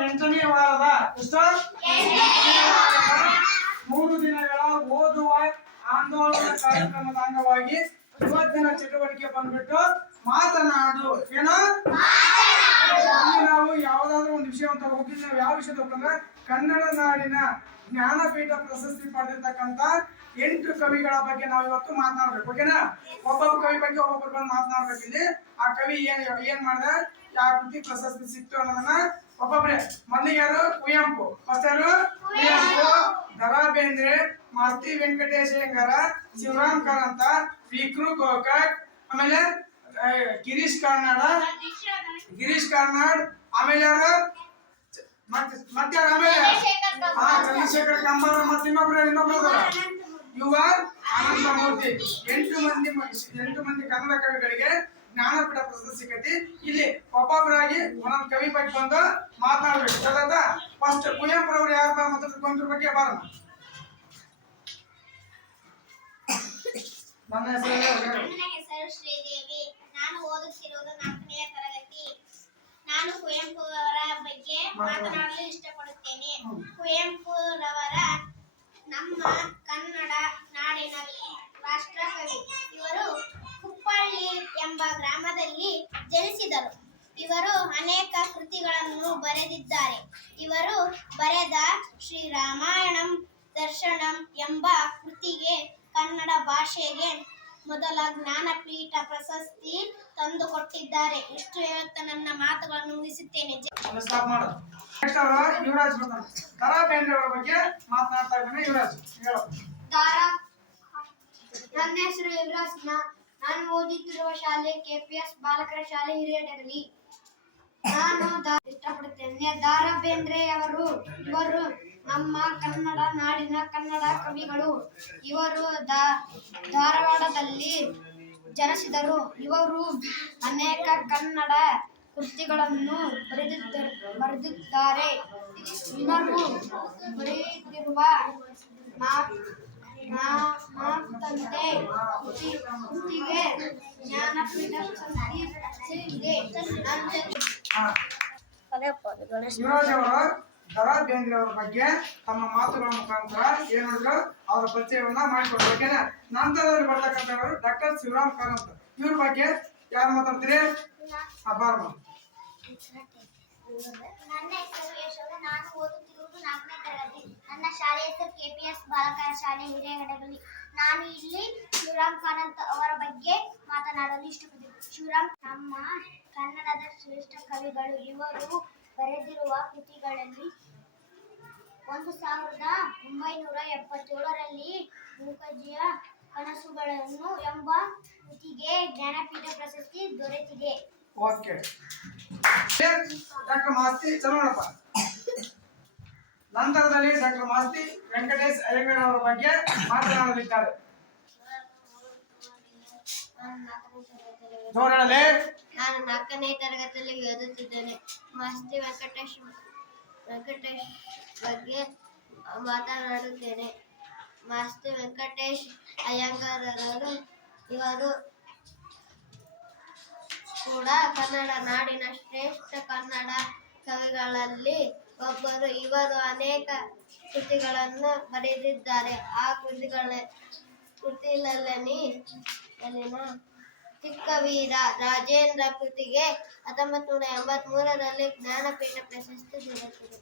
ಎಷ್ಟು ಮೂರು ದಿನಗಳ ಓದುವ ಆಂದೋಲನ ಕಾರ್ಯಕ್ರಮದ ಅಂಗವಾಗಿ ಇವತ್ತಿನ ಚಟುವಟಿಕೆ ಬಂದ್ಬಿಟ್ಟು ಮಾತನಾಡು. ಏನೋ? ನಾವು ಯಾವ್ದಾದ್ರು ಒಂದು ವಿಷಯವನ್ನು ತಗೋಬೇಕು ನಾವು ಯಾವ ವಿಷಯ ತಗೊಂಡ್ರೆ ಕನ್ನಡ ನಾಡಿನ ಜ್ಞಾನಪೀಠ ಪ್ರಶಸ್ತಿ ಪಡೆದಿರ್ತಕ್ಕಂತ ಎಂಟು ಕವಿಗಳ ಬಗ್ಗೆ ನಾವು ಇವತ್ತು ಮಾತನಾಡ್ಬೇಕು. ಓಕೆನಾ? ಒಬ್ಬೊಬ್ಬ ಕವಿ ಬಗ್ಗೆ ಒಬ್ಬೊಬ್ಬರು ಬಂದು ಮಾತನಾಡ್ಬೇಕು ಆ ಕವಿ ಏನ್ ಏನ್ ಮಾಡ್ದ? ಯಾವ ಕೃತಿ ಪ್ರಶಸ್ತಿ ಸಿಕ್ತು ಅನ್ನೋದನ್ನ ಒಬ್ಬೊಬ್ರೆ ಮೊದಲಿಗೆ ಯಾರು? ಕುವೆಂಪು. ಫಸ್ಟ್ ಯಾರು? ಕುವೆಂಪು. ದರಾ ಬೇಂದ್ರೆ ಮಾಸ್ತಿ ವೆಂಕಟೇಶ್ ಅಯ್ಯಂಗಾರ ಶಿವರಾಮ್ ಕಾರಂತ ವಿಕ್ರು ಗೋಕಾಕ್ ಆಮೇಲೆ ಗಿರೀಶ್ ಕಾರ್ನಾಡ. ಗಿರೀಶ್ ಕಾರ್ನಾಡ್. ಆಮೇಲೆ ಯಾರು? ಮತ್ತೆ ಮತ್ತೆ ಯಾರು? ಆಮೇಲೆ ಹಾ ಚಂದ್ರಶೇಖರ್ ಕಂಬಾರ ಮತ್ತೆ ಇನ್ನೊಬ್ರು ಇನ್ನೊಬ್ರು ಯು ಯುವ ಆನಂದ ಮೂರ್ತಿ ಎಂಟು ಮಂದಿ ಎಂಟು ಮಂದಿ ಕನ್ನಡ ಕವಿಗಳಿಗೆ ಜ್ಞಾನಪೀಠ ಪ್ರಶಸ್ತಿ ಸಿಗತಿ ಇಲ್ಲಿ ಒಬ್ಬೊಬ್ಬರಾಗಿ ಒಂದೊಂದು ಕವಿ ಬಗ್ಗೆ ಬಂದು ಮಾತಾಡ್ಬೇಕು. ಗೊತ್ತಾಯ್ತಾ ಫಸ್ಟ್ ಕುವೆಂಪು ಅವ್ರು ಯಾರು ಮಾತಾಡ್ಕೊಂಡ್ರ ಬಗ್ಗೆ ಬರೋಣ. ನನ್ನ ಹೆಸರು ಶ್ರೀದೇವಿ. ನಾನು ಓದುತ್ತಿರುವುದು ನಾಲ್ಕನೆಯ ತರಗತಿ. ನಾನು ಕುವೆಂಪು ಅವರ ಬಗ್ಗೆ ಮಾತನಾಡಲು ಇಷ್ಟಪಡುತ್ತೇನೆ. ಕುವೆಂಪುರವರ ನಮ್ಮ ಕನ್ನಡ ನಾಡಿನ ರಾಷ್ಟ್ರಕವಿ ಇವರು ಕುಪ್ಪಳ್ಳಿ ಎಂಬ ಗ್ರಾಮದಲ್ಲಿ ಜನಿಸಿದರು ಇವರು ಅನೇಕ ಕೃತಿಗಳನ್ನು ಬರೆದಿದ್ದಾರೆ. ಇವರು ಬರೆದ ಶ್ರೀ ರಾಮಾಯಣಂ ದರ್ಶನಂ ಎಂಬ ಕೃತಿಗೆ ಕನ್ನಡ ಭಾಷೆಗೆ ಮೊದಲ ಜ್ಞಾನಪೀಠ ಪ್ರಶಸ್ತಿ ತಂದುಕೊಟ್ಟಿದ್ದಾರೆ. ಇಷ್ಟು ಹೇಳುತ್ತಾ ನನ್ನ ಮಾತುಗಳನ್ನು ಮುಗಿಸುತ್ತೇನೆ. ನನ್ನ ಹೆಸರು ಯುವರಾಜ್ ನಾನು ಓದುತ್ತಿರುವ ಶಾಲೆ ಕೆಪಿಎಸ್ ಬಾಲಕರ ಶಾಲೆ ಹಿರಿಯಡಗಲಿ ನಾನು ಇಷ್ಟಪಡುತ್ತೇನೆ. ದಾರ ಬೇಂದ್ರೆ ಅವರು, ಇವರು ನಮ್ಮ ಕನ್ನಡ ನಾಡಿನ ಕನ್ನಡ ಕವಿಗಳು. ಇವರು ಧಾರವಾಡದಲ್ಲಿ ಜನಿಸಿದರು. ಇವರು ಅನೇಕ ಕನ್ನಡ ಕೃತಿಗಳನ್ನು ಬರೆದಿದ್ದ ಬರೆದಿದ್ದಾರೆ. ಇವರು ಬರೆಯುತ್ತಿರುವ ನಾ- ಮಾತಂತೆ. ಕೃತಿಗೆ ಜ್ಞಾನಪೀಠ ಪ್ರಶಸ್ತಿ ಅವರು ದರಾ ಬೇಂದ್ರೆ ಅವರ ಬಗ್ಗೆ ತಮ್ಮ ಮಾತುಗಳ ಮುಖಾಂತರ ಏನ್ ಮಾಡಿದ್ರು ಅವರ ಪರಿಚಯವನ್ನ ಮಾಡಿಕೊಟ್ರು ಓಕೆನಾ ನಂತರದಲ್ಲಿ ಬರ್ತಕ್ಕಂಥವರು ಡಾಕ್ಟರ್ ಶಿವರಾಮ್ ಕಾರಂತ್. ಇವ್ರ ಬಗ್ಗೆ ಯಾರು ಮಾತಾಡ್ತೀರಿ? ಅಬ್ಬಾರ್ಮ ನನ್ನ ಹೆಸರು ಯಶೋಧ ನಾನು ಓದುತ್ತಿರುವುದು ನಾಲ್ಕನೇ ತರಗತಿ ನನ್ನ ಶಾಲೆ ಹೆಸರು ಕೆಪಿಎಸ್ ಹಿರೇಗಡಗಲಿ ನಾನು ಇಲ್ಲಿ ಶಿವರಾಮ್ ಕಾರಂತ್ ಅವರ ಬಗ್ಗೆ ಮಾತನಾಡಲು ಇಷ್ಟಪಡುತ್ತೇನೆ ಶಿವರಾಮ್, ನಮ್ಮ ಕನ್ನಡದ ಶ್ರೇಷ್ಠ ಕವಿಗಳು ಇವರು ಬರೆದಿರುವ ಕೃತಿಗಳಲ್ಲಿ ಒಂದು ಸಾವಿರದ ಒಂಬೈನೂರ ಎಪ್ಪತ್ತೇಳರಲ್ಲಿ ಮೂಕಜಿಯ ಕನಸುಗಳನ್ನು ಎಂಬ ಕೃತಿಗೆ ಜ್ಞಾನಪೀಠ ಪ್ರಶಸ್ತಿ ದೊರೆತಿದೆ. ಓಕೆ. ನಂತರದಲ್ಲಿ ಡಾಕ್ಟರ್ ಮಾಸ್ತಿ ವೆಂಕಟೇಶ್ ಅಯ್ಯಂಗಡ ಅವರ ಬಗ್ಗೆ ಮಾತನಾಡಲಿದ್ದಾರೆ. ಜೋರಾಡಲೇ ನಾನು ನಾಲ್ಕನೇ ತರಗತಿಯಲ್ಲಿ ಓದುತ್ತಿದ್ದೇನೆ. ಮಾಸ್ತಿ ವೆಂಕಟೇಶ್ ವೆಂಕಟೇಶ್ ಬಗ್ಗೆ ಮಾತನಾಡುತ್ತೇನೆ. ಮಾಸ್ತಿ ವೆಂಕಟೇಶ್ ಅಯ್ಯಂಗಾರರು ಇವರು ಕೂಡ ಕನ್ನಡ ನಾಡಿನ ಶ್ರೇಷ್ಠ ಕನ್ನಡ ಕವಿಗಳಲ್ಲಿ ಒಬ್ಬರು ಇವರು ಅನೇಕ ಕೃತಿಗಳನ್ನು ಬರೆದಿದ್ದಾರೆ. ಆ ಕೃತಿಗಳ ಕೃತಿಲಲ್ಲಿ ಚಿಕ್ಕವೀರ ರಾಜೇಂದ್ರ ಕೃತಿಗೆ ಹತ್ತೊಂಬತ್ತು ನೂರ ಎಂಬತ್ತ್ ಮೂರರಲ್ಲಿ ಜ್ಞಾನಪೀಠ ಪ್ರಶಸ್ತಿ ದೊರೆತಿದೆ.